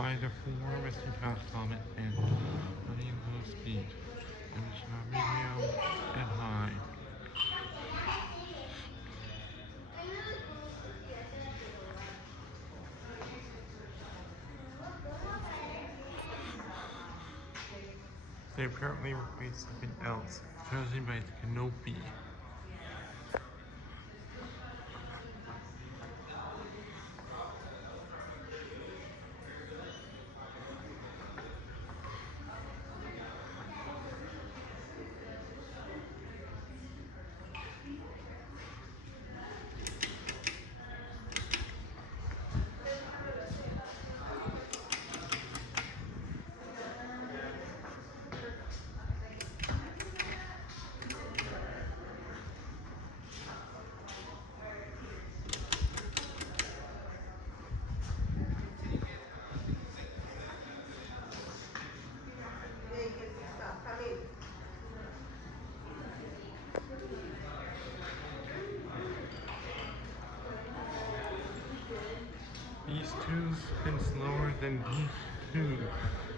either 4 resting fast comet and running low speed, and medium and high. They apparently replaced something else, chosen by the Canopy. These two spin slower than D2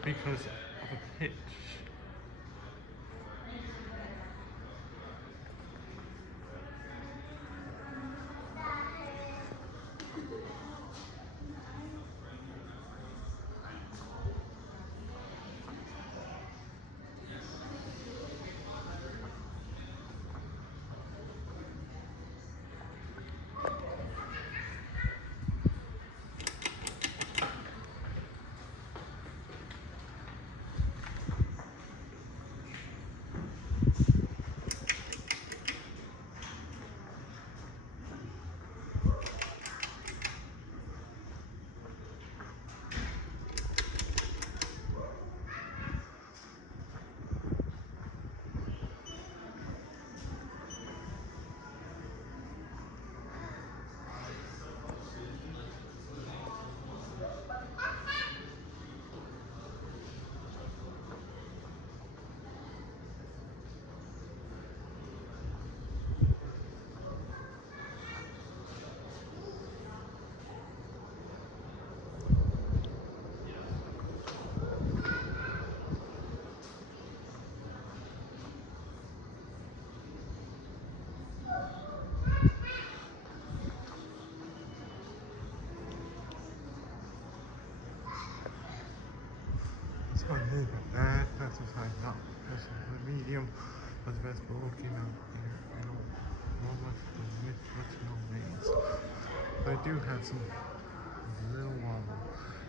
because of a pitch. So I knew that that's a sign not because the medium was the best ball came out here. I don't know much no names. But I do have some little wobble.